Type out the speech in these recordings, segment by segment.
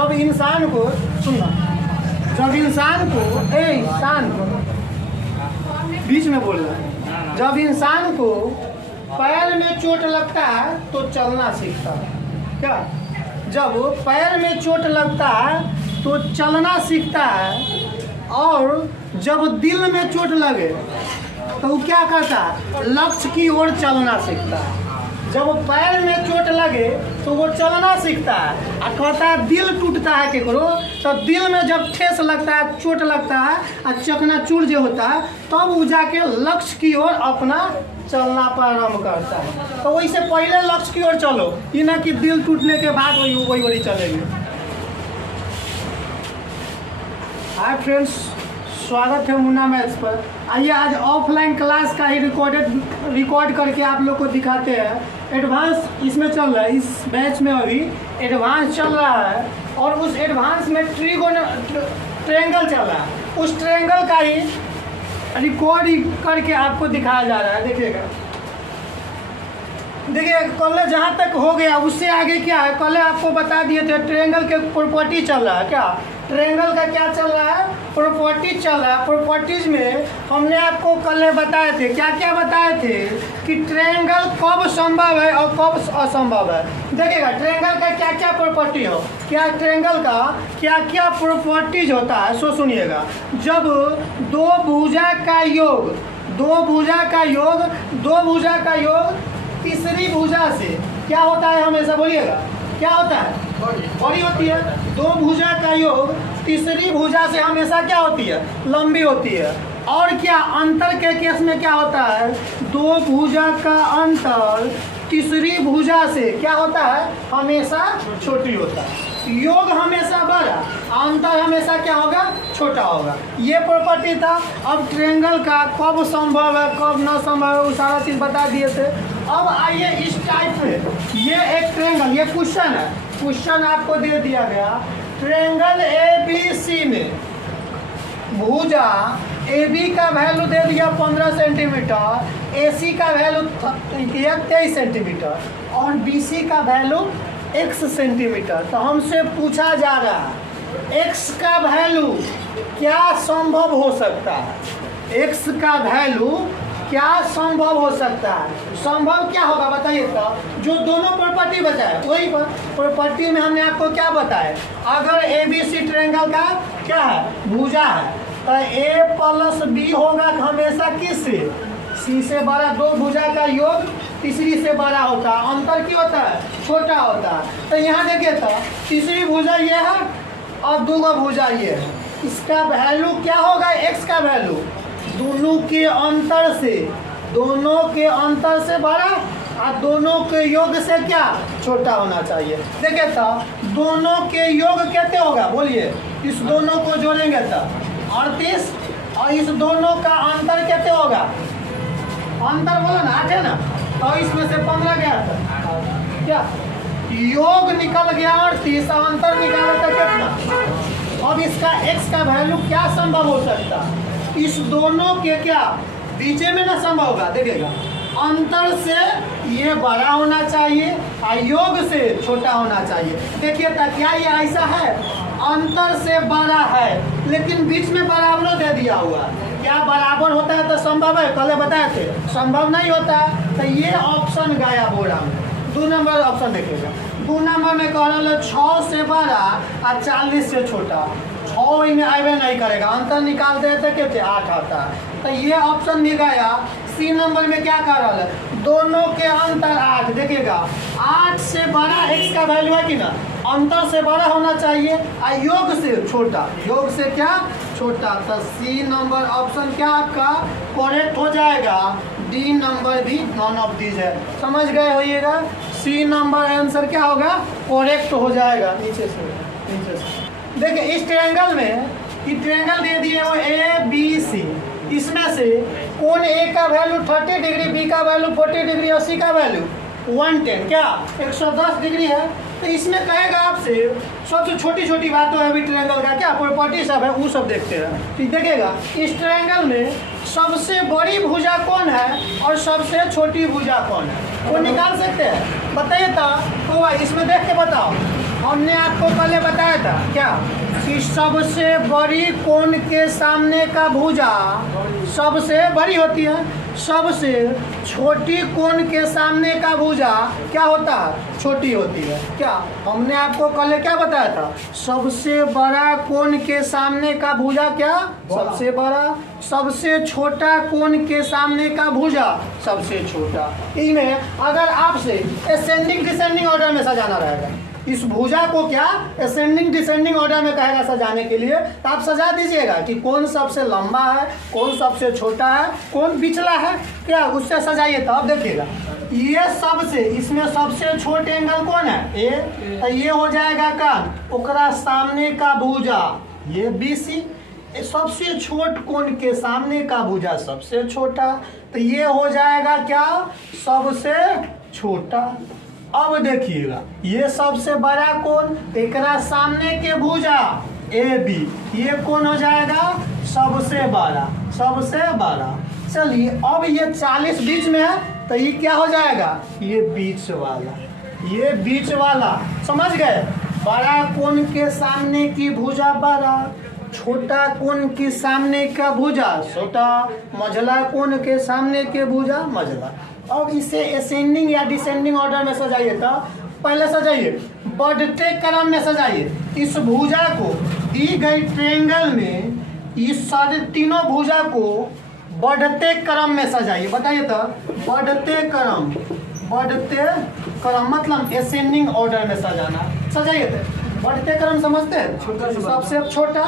जब इंसान को सुनना, जब इंसान को बीच में बोलना, जब इंसान को पैर में चोट लगता है तो चलना सीखता है। क्या? जब पैर में चोट लगता है तो चलना सीखता है, और जब दिल में चोट लगे तो वो क्या करता है? लक्ष्य की ओर चलना सीखता है। जब पैर में चोट लगे तो वो चलना सीखता है। और कहता है दिल टूटता है केकरो, तो दिल में जब ठेस लगता है, चोट लगता है और चकनाचूर जो होता है, तब वो जाके लक्ष्य की ओर अपना चलना प्रारंभ करता है। तो वैसे पहले लक्ष्य की ओर चलो, ये ना कि दिल टूटने के बाद वही वही चलेंगे। हाय फ्रेंड्स, स्वागत है मुन्ना मैथ्स पर। आइए आज ऑफलाइन क्लास का ही रिकॉर्ड करके आप लोग को दिखाते हैं। एडवांस इसमें चल रहा है, इस बैच में अभी एडवांस चल रहा है, और उस एडवांस में ट्रायंगल चल रहा है। उस ट्रायंगल का ही रिकॉर्ड करके आपको दिखाया जा रहा है। देखिएगा, देखिए कल जहाँ तक हो गया उससे आगे क्या है, कल आपको बता दिए थे ट्रायंगल के प्रॉपर्टी चल रहा है। क्या ट्रायंगल का क्या चल रहा है? प्रॉपर्टीज चल रहा है। प्रॉपर्टीज में हमने आपको कल बताए थे, क्या क्या बताए थे कि ट्रायंगल कब संभव है और कब असंभव है। देखिएगा ट्रायंगल का क्या क्या प्रॉपर्टी हो, क्या ट्रायंगल का क्या क्या प्रॉपर्टीज होता है, सो सुनिएगा। जब दो भुजा का योग तीसरी भुजा से क्या होता है, हमेशा बोलिएगा क्या होता है? बड़ी होती है। दो भुजा का योग तीसरी भुजा से हमेशा क्या होती है? लंबी होती है। और क्या अंतर के केस में क्या होता है? दो भुजा का अंतर तीसरी भुजा से क्या होता है? हमेशा छोटी होता है। योग हमेशा बड़ा, अंतर हमेशा क्या होगा? छोटा होगा। ये प्रॉपर्टी था। अब ट्रायंगल का कब संभव है कब न संभव है वो सारा चीज़ बता दिए थे। अब आइए इस टाइप में, ये एक ट्रायंगल, ये क्वेश्चन है, क्वेश्चन आपको दे दिया गया। ट्रायंगल ABC में भुजा AB का वैल्यू दे दिया 15 सेंटीमीटर, AC का वैल्यू 23 सेंटीमीटर और BC का वैल्यू x सेंटीमीटर। तो हमसे पूछा जा रहा है x का वैल्यू क्या संभव हो सकता है? x का वैल्यू क्या संभव हो सकता है? संभव क्या होगा बताइए। तो जो दोनों प्रॉपर्टी बचाए वही प्रॉपर्टी में हमने आपको क्या बताया, अगर ABC ट्रायंगल का क्या है? भुजा है, तो A प्लस B होगा हमेशा किससे? C से बड़ा। दो भुजा का योग तीसरी से बड़ा होता है, अंतर क्या होता है? छोटा होता है। तो यहाँ देखिए तो तीसरी भुजा ये है और दूगो भुजा ये है, इसका वैल्यू क्या होगा? x का वैल्यू दोनों के अंतर से बड़ा और दोनों के योग से क्या? छोटा होना चाहिए। देखिए तो दोनों के योग कितने होगा बोलिए, इस दोनों को जोड़ेंगे तो 38, और इस दोनों का अंतर कितने होगा? अंतर बोलो ना, 8 है ना, तो इसमें से 15 गया था, क्या योग निकल गया 38, अंतर निकाला था कितना? अब इसका x का वैल्यू क्या संभव हो सकता? इस दोनों के क्या बीच में ना संभव होगा। देखिएगा अंतर से ये बड़ा होना चाहिए और योग से छोटा होना चाहिए। देखिए तो क्या ये ऐसा है? अंतर से बड़ा है लेकिन बीच में बराबर दे दिया हुआ। क्या बराबर होता है तो संभव है? कल बताए थे संभव नहीं होता है। तो ये ऑप्शन गायब हो रहा है। 2 नंबर ऑप्शन देखिएगा। 2 नंबर में कह रहा है 6 से बड़ा और 40 से छोटा। 6 में आवे नहीं करेगा, अंतर निकाल देते कितने? 8 आता है। तो ये ऑप्शन नहीं गया। C नंबर में क्या कर रहा है? दोनों के अंतर 8। देखिएगा 8 से बड़ा x का वैल्यू है कि ना, अंतर से बड़ा होना चाहिए और योग से छोटा। योग से क्या? छोटा। तो C नंबर ऑप्शन क्या आपका करेक्ट हो जाएगा। D नंबर भी नॉन ऑफ दीज है। समझ गए होइएगा। C नंबर आंसर क्या होगा? करेक्ट हो जाएगा। नीचे से देखिए इस ट्रायंगल में ये ट्रायंगल दे दिए वो ABC, इसमें से कोण A का वैल्यू 30 डिग्री, B का वैल्यू 40 डिग्री और C का वैल्यू 110 क्या 110 डिग्री है। तो इसमें कहेगा आपसे सबसे छोटी छोटी बात है अभी ट्रायंगल का क्या प्रॉपर्टी सब है वो सब देखते हैं। ठीक देखिएगा इस ट्रायंगल में सबसे बड़ी भुजा कौन है और सबसे छोटी भुजा कौन है वो निकाल सकते हैं। बताइए तो इसमें देख के बताओ। हमने आपको पहले बताया था क्या कि सबसे बड़ी कोण के सामने का भुजा सबसे बड़ी होती है, सबसे छोटी कोण के सामने का भुजा क्या होता है, छोटी होती है। क्या हमने आपको कल क्या बताया था, सबसे बड़ा कोण के सामने का भुजा क्या सबसे बड़ा, सबसे छोटा कोण के सामने का भुजा सबसे छोटा। इनमें अगर आपसे असेंडिंग डिसेंडिंग ऑर्डर में सजाना रहेगा, इस भुजा को क्या असेंडिंग डिसेंडिंग ऑर्डर में कहेगा सजाने के लिए, तो आप सजा दीजिएगा कि कौन सबसे लंबा है, कौन सबसे छोटा है, कौन पिछला है, क्या उससे सजाइए। तो अब देखिएगा ये सबसे, इसमें सबसे छोटे एंगल कौन है ए, तो ये हो जाएगा कान, ओकरा सामने का भुजा ये BC, सबसे छोट कोण के सामने का भुजा सबसे छोटा, तो ये हो जाएगा क्या सबसे छोटा। अब देखिएगा ये सबसे बड़ा कोण, एकरा सामने के भुजा AB, ये कौन हो जाएगा सबसे बड़ा, सबसे बड़ा। चलिए अब ये 40 बीच में है, तो ये क्या हो जाएगा ये बीच वाला, ये बीच वाला, समझ गए। बड़ा कोण के सामने की भुजा बड़ा, छोटा कोण के सामने का भुजा छोटा, मझला कोण के सामने के भुजा मझला। अब इसे असेंडिंग या डिसेंडिंग ऑर्डर में सजाइए, तो पहले सजाइए बढ़ते क्रम में सजाइए। इस भुजा को दी गई ट्रायंगल में इस सारे तीनों भुजा को बढ़ते क्रम में सजाइए। बताइए तो बढ़ते क्रम, बढ़ते क्रम मतलब असेंडिंग ऑर्डर में सजाना। सजाइए तो बढ़ते क्रम समझते हैं, सबसे छोटा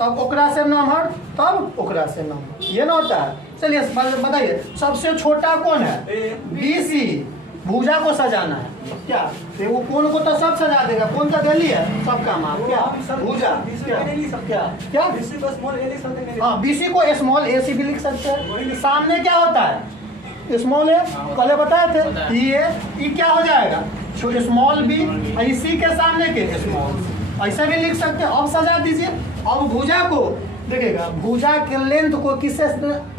तब ओकरा से नंबर, तब ओकरा से नंबर, ये ना होता है। चलिए बताइए सबसे छोटा कौन है BC, भुजा को सजाना है क्या, तो वो कौन को तो सब सजा देगा, कौन सा दिल्ली है सबका माप क्या भुजा क्या हाँ BC को स्मॉल AC भी लिख सकते हैं। सामने क्या होता है स्मॉल ए, कल बताए थे ये क्या हो जाएगा स्मॉल B, इसी के सामने के स्मॉल, ऐसे भी लिख सकते हैं। अब सजा दीजिए। अब भुजा को देखिएगा, भुजा के लेंथ को किससे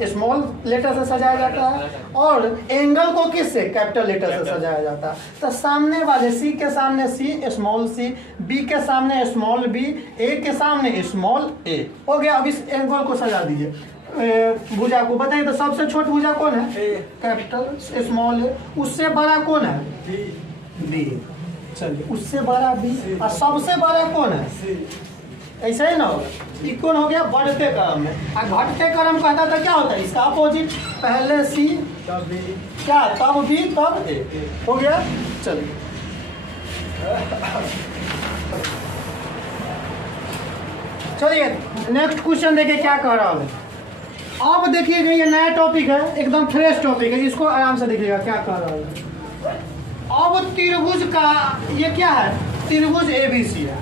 स्मॉल लेटर से सजाया जाता है और एंगल को किससे कैपिटल लेटर से सजाया जाता है। तो सामने वाले C के सामने C स्मॉल C, B के सामने स्मॉल B, A के सामने स्मॉल A हो गया। अब इस एंगल को सजा दीजिए भुजा को। बताइए तो सबसे छोटी भुजा कौन है कैपिटल स्मॉल A, उससे बड़ा कौन है B, चलिए उससे बड़ा B, और सबसे बड़ा कौन है ऐसा ही ना होगा, ये कौन हो गया बढ़ते क्रम में। और घटते क्रम कहता था क्या होता है इसका अपोजिट, पहले C तब B, क्या तब B तब A हो गया। चलिए चलिए नेक्स्ट क्वेश्चन देखिए क्या कह रहा है। अब देखिएगा ये नया टॉपिक है, एकदम फ्रेश टॉपिक है, इसको आराम से देखिएगा क्या कह रहा है। अब त्रिभुज का ये क्या है, त्रिभुज ABC है,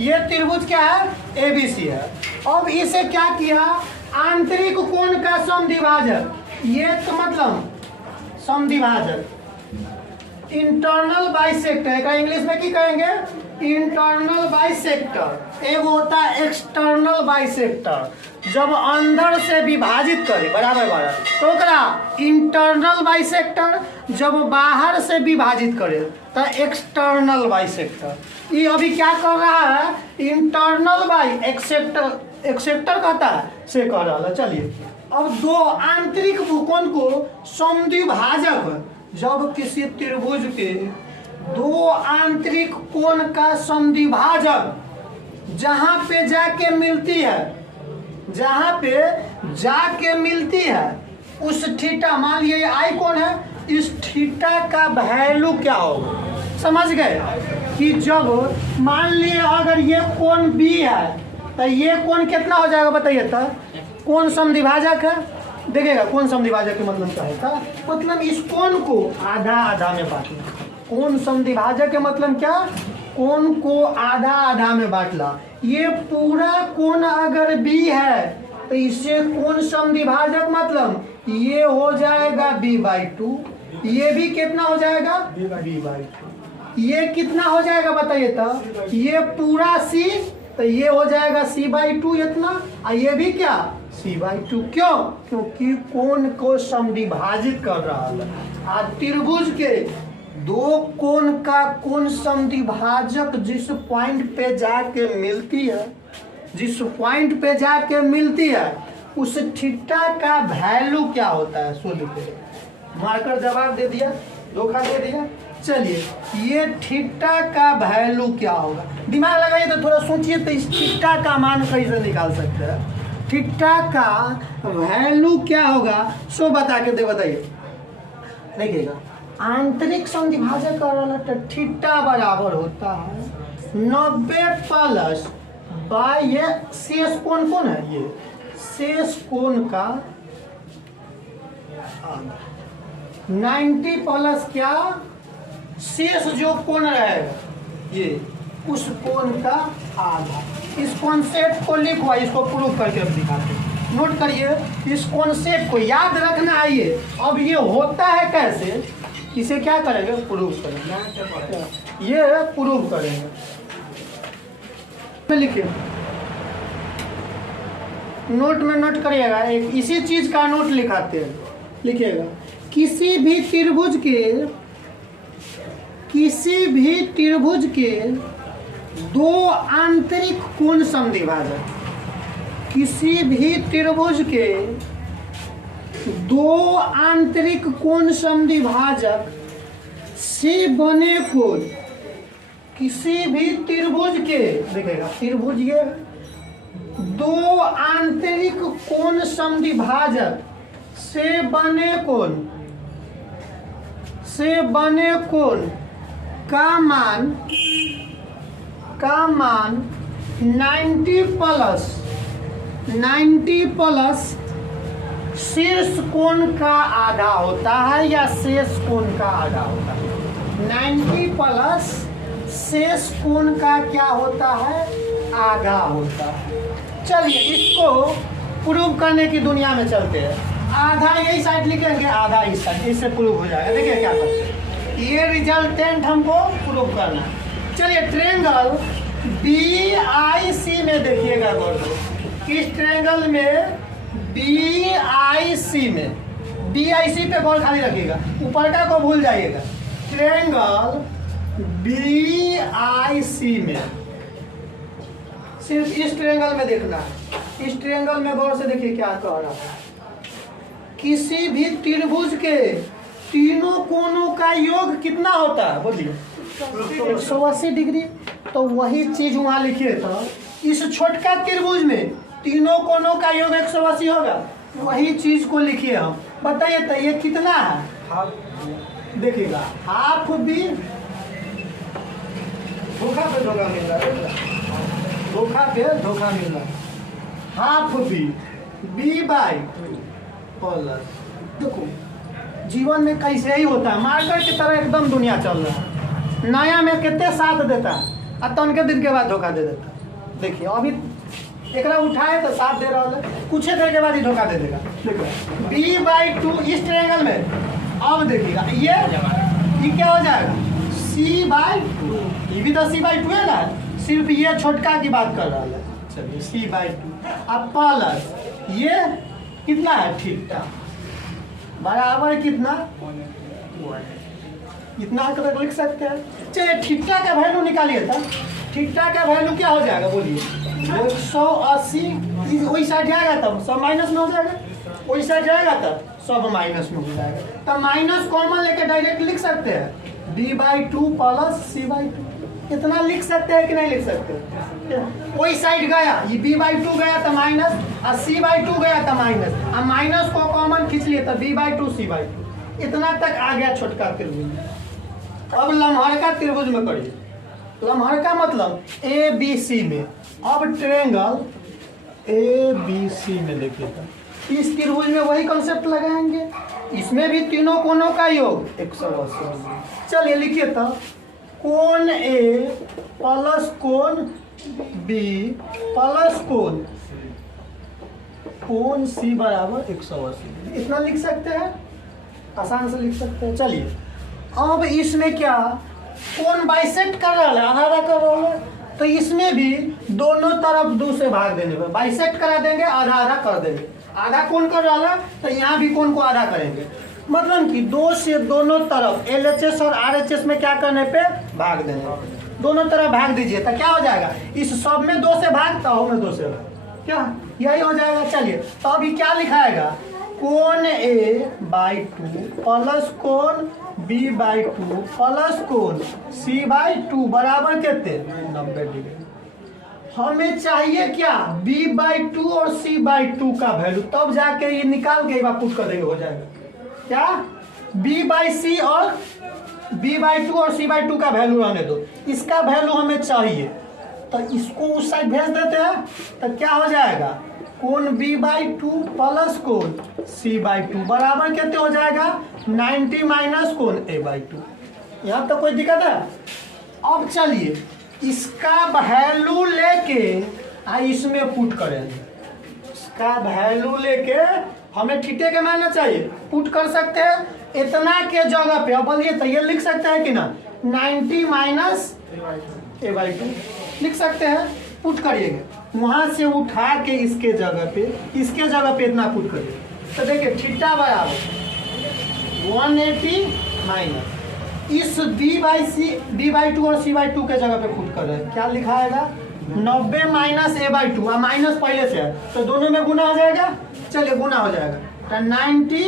ये त्रिभुज क्या है ABC है। अब इसे क्या किया आंतरिक कोण का समद्विभाजक, ये तो मतलब समद्विभाजक इंटरनल बाइसेक्टर, इंग्लिश में क्या कहेंगे इंटरनल बाइसेक्टर। एक होता है एक्सटर्नल बाइसेक्टर, जब अंदर से विभाजित करे बराबर बराबर तो ओकरा इंटरनल बाइसेक्टर, जब बाहर से विभाजित करे तो एक्सटर्नल बाइसेक्टर। ये अभी क्या कर रहा है इंटरनल बाई एक्सेक्टर, एक्सेक्टर कहता है से कह रहा है। चलिए अब दो आंतरिक कोण को समद्विभाजक, जब किसी त्रिभुज के दो आंतरिक कोण का समद्विभाजक जहां पे जाके मिलती है, जहां पे जाके मिलती है उस थीटा, मान लिए आई कोण है, इस थीटा का वैल्यू क्या होगा। समझ गए कि जब मान लिए अगर ये कोण B है तो ये कोण कितना हो जाएगा बताइए तो, कोण समद्विभाजक है। देखिएगा कोण समद्विभाजक के मतलब क्या है, मतलब इस कोण को आधा आधा में बांटना। कोण समद्विभाजक के मतलब क्या, कोण को आधा आधा में बांटना। ये पूरा कोण अगर B है तो इससे कोण समद्विभाजक मतलब ये हो जाएगा B/2, ये भी कितना हो जाएगा B/2, ये कितना हो जाएगा बताइए तो, ये पूरा C तो ये हो जाएगा C/2 इतना, और ये भी क्या C/2। क्यों, क्योंकि कोण को समद्विभाजित कर रहा है। त्रिभुज के दो कोण का कोण समद्विभाजक जिस पॉइंट पे जाके मिलती है, जिस पॉइंट पे जाके मिलती है उस थीटा का वैल्यू क्या होता है? सो लिखे, मार्कर जवाब दे दिया, धोखा दे दिया। चलिए, ये थीटा का वैल्यू क्या होगा? दिमाग लगाइए तो थोड़ा सोचिए, तो इस थीटा का मान कैसे निकाल सकते हैं? थीटा का वैल्यू क्या होगा? सो बता के दे, बताइए। देखिएगा, आंतरिक समद्विभाजक का थीटा बराबर होता है 90 प्लस बाय ये शेष कोण कौन है? ये शेष कोण का 90 प्लस क्या शेष जो कोण रहेगा ये उस कोण का आधा। इस कॉन्सेप्ट को लिखो, इसको प्रूव करके अब दिखाते हैं। नोट करिए, इस कॉन्सेप्ट को याद रखना आइए। अब ये होता है कैसे, इसे क्या करेंगे? प्रूव करेंगे। ये प्रूव करेंगे। लिखिए, नोट में नोट करिएगा, एक इसी चीज का नोट लिखाते हैं। लिखिएगा, किसी भी त्रिभुज के दो आंतरिक कोण समद्विभाजक, किसी भी त्रिभुज के दो आंतरिक कोण समद्विभाजक से बने कोण, किसी भी त्रिभुज के, देखिएगा त्रिभुज ये दो आंतरिक कोण समद्विभाजक से बने कोण का मान 90 प्लस शीर्ष कोण का आधा होता है या शेष कोण का आधा होता है? 90 प्लस शेष कोण का क्या होता है? आधा होता है। चलिए, इसको प्रूव करने की दुनिया में चलते हैं। आधा यही साइड लिखेंगे, आधा इस साइड, इससे प्रूव हो जाएगा। देखिए क्या करते हैं, ये रिजल्टेंट हमको प्रूव करना है। चलिए, ट्रेंगल BIC में देखिएगा गौर से, इस ट्रेंगल में BIC में, BIC पे गौर खाली रखिएगा, ऊपर का को भूल जाइएगा। ट्रेंगल BIC में, सिर्फ इस ट्रेंगल में देखना है। इस ट्रेंगल में गौर से देखिए क्या कह रहा है, किसी भी त्रिभुज के तीनों कोणों का योग कितना होता है? बोलिए, 180 डिग्री। तो वही चीज वहां लिखिए था, इस छोटका त्रिभुज में तीनों कोणों का योग 180 होगा, वही चीज को लिखिए हम। बताइए तो ये कितना है? देखिएगा, हाफ बी, धोखा पे धोखा मिल रहा है, धोखा पे धोखा मिल रहा है। हाफ बी बाई प्लस, देखो जीवन में कैसे ही होता है, मार्कर की तरह एकदम दुनिया चल रहा है। नया में कितने साथ देता है और तनके दिन के बाद धोखा दे देता है। देखिए, अभी एक उठाए तो साथ दे रहा है, कुछ देर के बाद ही धोखा दे देगा। देखो B/2 इस ट्रायंगल में, अब देखिएगा ये क्या हो जाएगा? C/2, ये भी तो C/2 है ना, सिर्फ ये छोटका की बात कर रहा है। चलिए C/2 अब प्लस ये कितना है? थीटा बराबर कितना? इतना तक लिख सकते हैं। चलिए थीटा का वैल्यू निकालिए था। थीटा का वैल्यू क्या हो जाएगा? बोलिए 180, वही साइड जाएगा तब सब माइनस में हो जाएगा, वही साइड जाएगा तब सब माइनस में हो जाएगा। तब माइनस कॉमन लेके डायरेक्ट लिख सकते हैं B/2 प्लस C/2। इतना लिख सकते हैं कि नहीं लिख सकते? वही साइड गया, ये B/2 गया तो माइनस और C/2 गया तो माइनस, और माइनस को कॉमन खींच लिए तो B/2 C/2। इतना तक आ गया छोटका त्रिभुज। अब लम्हरका त्रिभुज में करिए। लम्हरका मतलब ABC में। अब ट्रायंगल ABC में देखिएगा, इस त्रिभुज में वही कॉन्सेप्ट लगाएंगे, इसमें भी तीनों कोणों का योग 180। चलिए लिखिए तो कोण A प्लस कोण B प्लस कोण C बराबर 180। इतना लिख सकते हैं, आसान से लिख सकते हैं। चलिए अब इसमें क्या कोण बाइसेक्ट कर रहा है, आधा आधा कर रहा है, तो इसमें भी दोनों तरफ 2 से भाग देने पर बाइसेक्ट करा देंगे, आधा आधा कर देंगे। आधा कोण कर रहा है तो यहाँ भी कोण को आधा करेंगे, मतलब कि 2 से दोनों तरफ LHS और RHS में क्या करने पे भाग देंगे, दोनों तरफ भाग दीजिए तो क्या हो जाएगा, इस सब में 2 से भाग तो में 2 से भाग, क्या यही हो जाएगा। चलिए तो अभी क्या लिखाएगा, कोण A/2 प्लस कोण B/2 प्लस कोण C/2 बराबर कितने 90 डिग्री। हमें चाहिए क्या B/2 और C/2 का वैल्यू, तब जाके ये निकाल के एक बार पुट कर देंगे हो जाएगा क्या, B/C और B/2 और C/2 का वैल्यू रहने दो, इसका वैल्यू हमें चाहिए तो इसको उस साइड भेज देते हैं तो क्या हो जाएगा, कोण B/2 प्लस कोण C/2 बराबर कितने हो जाएगा 90 माइनस कोण A/2। यहाँ तो कोई दिक्कत है। अब चलिए इसका वैल्यू लेके इसमें पुट करेंगे, इसका वैल्यू लेके हमें थीटा के मानना चाहिए, पुट कर सकते हैं इतना के जगह पे। अब बोलिए तो ये लिख सकते हैं कि ना 90 माइनस A/2 लिख सकते हैं, पुट करिएगा वहां से उठा के इसके जगह पे इतना पुट करिए तो देखिए थीटा बराबर 180 माइनस इस B/2 और C/2 के जगह पे पुट कर रहे हैं, क्या लिखाएगा 90 माइनस A/2, माइनस पहले से है तो दोनों में गुना हो जाएगा, चलिए गुना हो जाएगा तो 90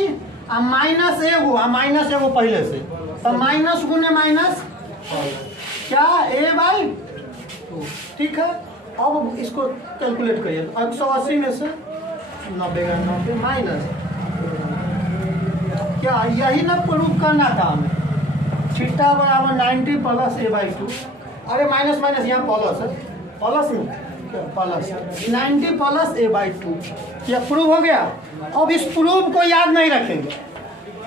माइनस एगो पहले से तो माइनस गुने माइनस क्या A/2, ठीक है। अब इसको कैलकुलेट करिए तो 180 में से 90 माइनस क्या, यही ना प्रूफ करना था हमें, थीटा बराबर 90 प्लस A/2, अरे माइनस माइनस यहाँ प्लस है, प्लस में क्या प्लस 90 प्लस A/2, क्या प्रूफ हो गया। अब इस प्रूफ को याद नहीं रखेंगे,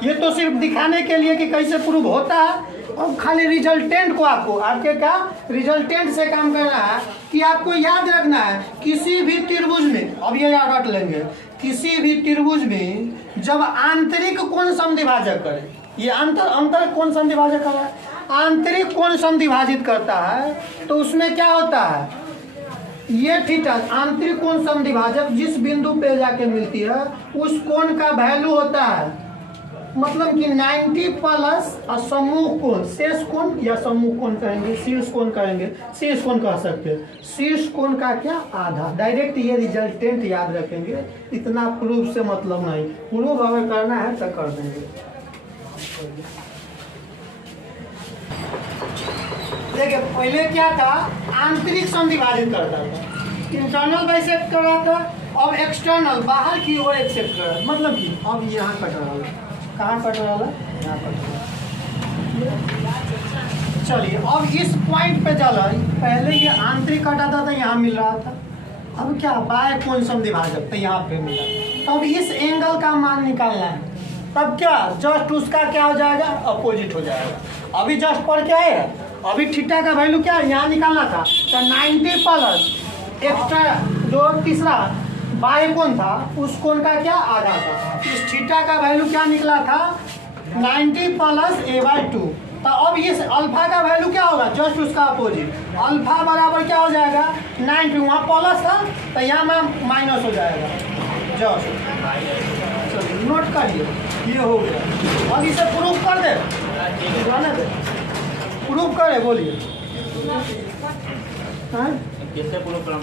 ये तो सिर्फ दिखाने के लिए कि कैसे प्रूफ होता है। अब खाली रिजल्टेंट को आपके क्या रिजल्टेंट से काम करना है कि आपको याद रखना है किसी भी त्रिभुज में, अब ये याद रख लेंगे, किसी भी त्रिभुज में जब आंतरिक कोण समद्विभाजक करे, ये अंतर कोण समद्विभाजक कर रहा है, आंतरिक कोण समद्विभाजित करता है तो उसमें क्या होता है, ये थीटा आंतरिक कोण समद्विभाजक जिस बिंदु पे जाके मिलती है उस कोण का वैल्यू होता है, मतलब कि 90 प्लस समूह कोण, शेष कोण या समूह कोण कहेंगे, शीर्ष कोण कहेंगे, शीर्ष कोण कह सकते हैं, शीर्ष कोण का क्या आधा, डायरेक्ट ये रिजल्टेंट याद रखेंगे, इतना प्रूफ से मतलब नहीं, प्रूफ अगर करना है तो कर देंगे। देखिए पहले क्या था, आंतरिक समद्विभाजित करता था, इंटरनल बाइसेक्ट कर रहा था, अब एक्सटर्नल बाहर की ओर एक्सेप्ट कर रहा है, मतलब कि अब यहाँ कट रहा है, कहाँ कट रहा है, यहाँ कट रहा है। चलिए अब इस पॉइंट पे चला, पहले ये आंतरिक कटाता था यहाँ मिल रहा था, अब क्या बाह्य कोण समद्विभाजक तो यहाँ पे मिला, तो अब इस एंगल का मान निकालना है, तब क्या जस्ट उसका क्या हो जाएगा अपोजिट हो जाएगा। अभी जस्ट पर क्या है, अभी थीटा का वैल्यू क्या है यहाँ निकालना था तो 90 प्लस एक्स्ट्रा जो तीसरा बाह्य कोण था उस कोण का क्या आधा था, इस थीटा का वैल्यू क्या निकला था 90 प्लस A/2, तो अब इस अल्फा का वैल्यू क्या होगा जस्ट उसका अपोजिट, अल्फा बराबर क्या हो जाएगा 90, वहाँ प्लस था तो यहाँ माइनस हो जाएगा जस्ट, चलिए नोट करिए ये हो गया। अब इसे प्रूफ कर दे, प्रूफ करे बोलिए कैसे प्रूफ करूं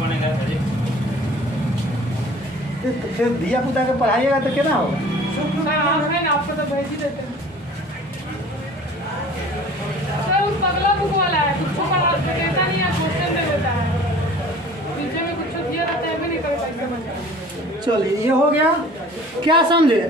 बनेगा फिर दिया पुता के पढ़ाइएगा तो क्या होगा, आपको तो भेज ही देते हैं सर, उस पगला बुक वाला है, कुछ पढ़ा देता नहीं है, क्वेश्चन दे देता है, पीछे में कुछ दिया रहता है भी नहीं कर पाएगा। चलिए ये हो गया, क्या समझे,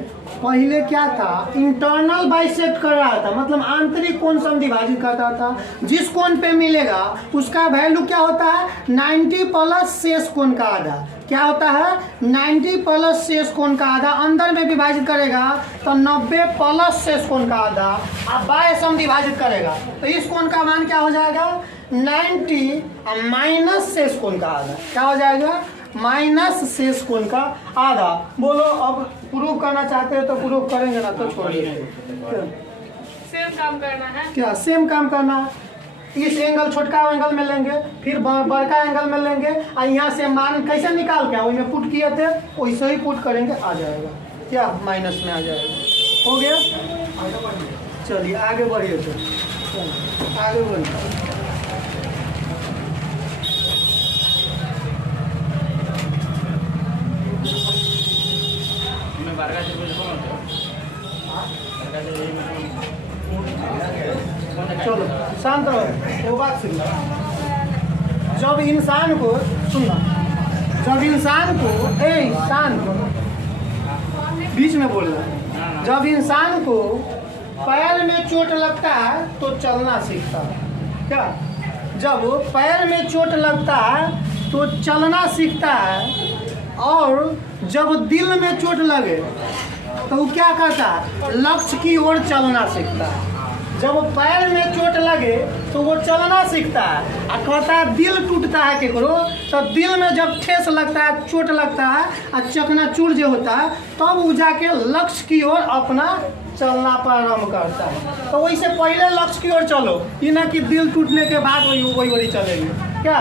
पहले क्या था इंटरनल बाइसेक्ट कर रहा था, मतलब आंतरिक कोण समद्विभाजित करता था, जिस कोण पे मिलेगा उसका वैल्यू क्या होता है 90 प्लस शेष कोण का आधा, क्या होता है 90 प्लस शेष कोण का आधा, अंदर में विभाजित करेगा तो 90 प्लस शेष कोण का आधा, अब बाह्य समद्विभाजित करेगा तो इस कोण का मान क्या हो जाएगा 90 माइनस शेष कोण का आधा, क्या हो जाएगा माइनस शेष कोण का आधा। बोलो अब प्रूफ करना चाहते हैं तो प्रूफ करेंगे ना तो छोड़िए, सेम काम करना है, क्या सेम काम करना, इस एंगल छोटका एंगल में लेंगे, फिर बड़का एंगल में लेंगे, और यहाँ से मान कैसे निकाल के वही में पुट किए थे वैसे ही पुट करेंगे, आ जाएगा क्या, माइनस में आ जाएगा। हो गया, चलिए आगे बढ़िए, तो आगे बढ़िए। मैं बारह से कुछ कौन होता चलो शांत रहो, वो बात सुन। जब इंसान को सुनना, जब इंसान को शांत बीच में बोल रहा है, जब इंसान को पैर में चोट लगता है तो चलना सीखता है क्या, जब पैर में चोट लगता है तो चलना सीखता है, और जब दिल में चोट लगे तो वो क्या करता है, लक्ष्य की ओर चलना सीखता है। जब पैर में चोट लगे तो वो चलना सीखता है, और कहता है दिल टूटता है केकरो, तो दिल में जब ठेस लगता है, चोट लगता है और चकनाचूर जो होता है, तब वो जाके लक्ष्य की ओर अपना चलना प्रारंभ करता है। तो वैसे पहले लक्ष्य की ओर चलो, ये ना कि दिल टूटने के बाद वही ओर चलेंगे क्या।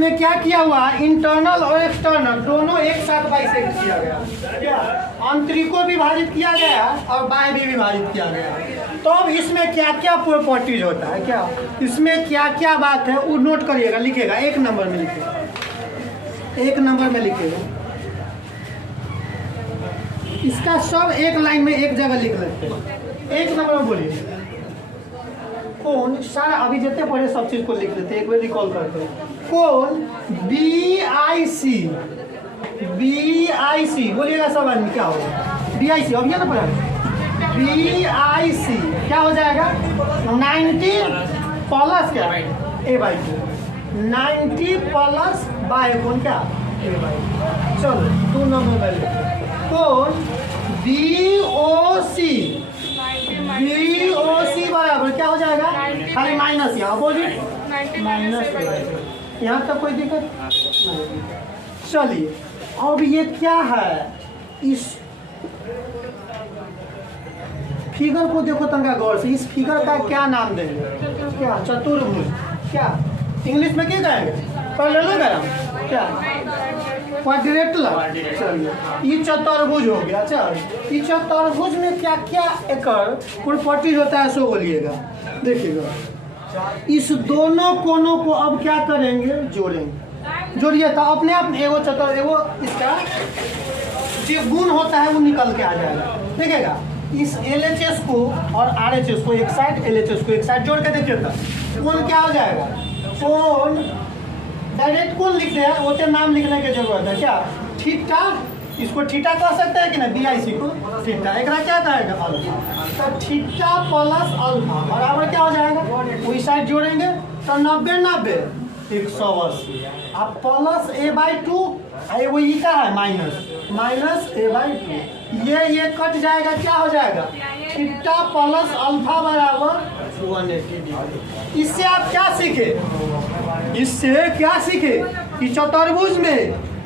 ने क्या किया हुआ, इंटरनल और एक्सटर्नल दोनों एक साथ बाइसेक्ट किया गया क्या, आंतरिक को विभाजित किया गया और बाह्य भी विभाजित किया गया। तो अब इसमें क्या क्या प्रॉपर्टीज होता है क्या, इसमें क्या क्या बात है वो नोट करिएगा, लिखेगा, एक नंबर में लिखेगा, एक नंबर में लिखेगा। इसका सब एक लाइन में एक जगह लिख लेते हैं, एक नंबर में बोलिए कौन, सारा अभी जितने पढ़े सब चीज को लिख लेते हैं, एक बार रिकॉल करते हैं। कौन BIC, BIC बोलिएगा सब आदमी, क्या होगा BIC, अब ये ना पढ़ा, BIC क्या हो जाएगा, 90 प्लस क्या A/2, 90 प्लस बाय कौन क्या A/2। चलो 2 नंबर में लिखते, कौन BOC बराबर क्या हो जाएगा, खाली माइनस, यहाँ अपोजिट माइनस, यहाँ तक कोई दिक्कत नहीं। चलिए अब ये क्या है, इस फिगर को देखो तनका गौर से, इस फिगर का क्या नाम देंगे, क्या चतुर्भुज, क्या इंग्लिश में क्या कहेंगे, पैरेललोग्राम क्या, क्वाड्रिलेटरल। चलिए ये चतुर्भुज हो गया। अच्छा ये चतुर्भुज में क्या क्या एकर प्रॉपर्टीज होता है सो बोलिएगा, देखिएगा। इस दोनों कोनों को अब क्या करेंगे, जोड़ेंगे, जोड़िए तो अपने आप एगो एगो इसका जो गुण होता है वो निकल के आ जाएगा, देखिएगा। इस LHS को और RHS को एक साइड, LHS को एक साइड जोड़ के देखिए तो कौन क्या हो जाएगा, कौन डायरेक्ट कौन लिखते हैं, वो तो नाम लिखने की जरूरत है क्या, थीटा, इसको थीटा कह सकते हैं कि ना, BIC को थीटा, एक क्या कहेगा अल्फा, तो थीटा प्लस अल्फा बराबर क्या हो जाएगा, वही साइड जोड़ेंगे तो 90 180, अब प्लस A/2, वो ये क्या है माइनस A/2, ये कट जाएगा, क्या हो जाएगा, थीटा प्लस अल्फा बराबर 180 डिग्री। इससे आप क्या सीखे, इससे क्या सीखे कि चतुर्भुज में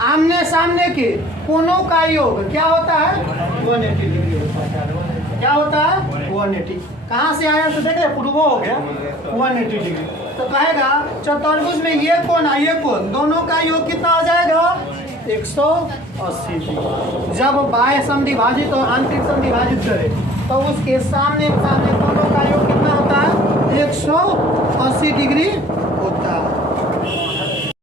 आमने सामने के कोनों का योग क्या होता है, 180 डिग्री होता है। क्या होता है 180, कहाँ से आया तो देखे पूर्व हो गया 180 डिग्री। तो कहेगा चतुर्भुज में ये कोण है ये कोण, दोनों का योग कितना हो जाएगा 180 डिग्री। जब बाह्य समद्विभाजित और आंतरिक समद्विभाजित करे तो उसके सामने सामने कोनों का योग कितना होता है 180 डिग्री